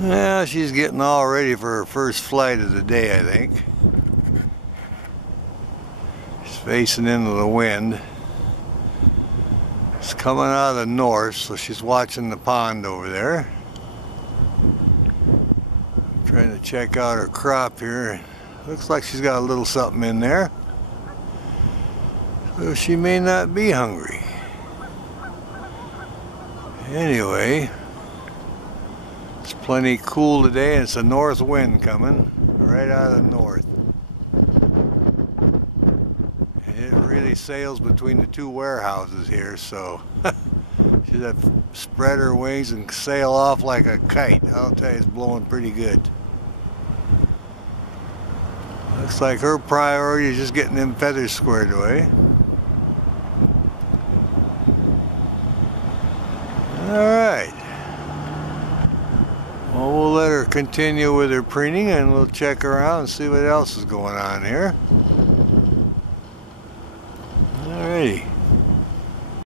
Yeah, she's getting all ready for her first flight of the day, I think. She's facing into the wind. It's coming out of the north, so she's watching the pond over there. I'm trying to check out her crop here. Looks like she's got a little something in there. So she may not be hungry. Anyway, it's plenty cool today, and it's a north wind coming right out of the north. And it really sails between the two warehouses here, so she's have spread her wings and sail off like a kite. I'll tell you, it's blowing pretty good. Looks like her priority is just getting them feathers squared away. Alright. Well, we'll let her continue with her preening, and we'll check her out and see what else is going on here.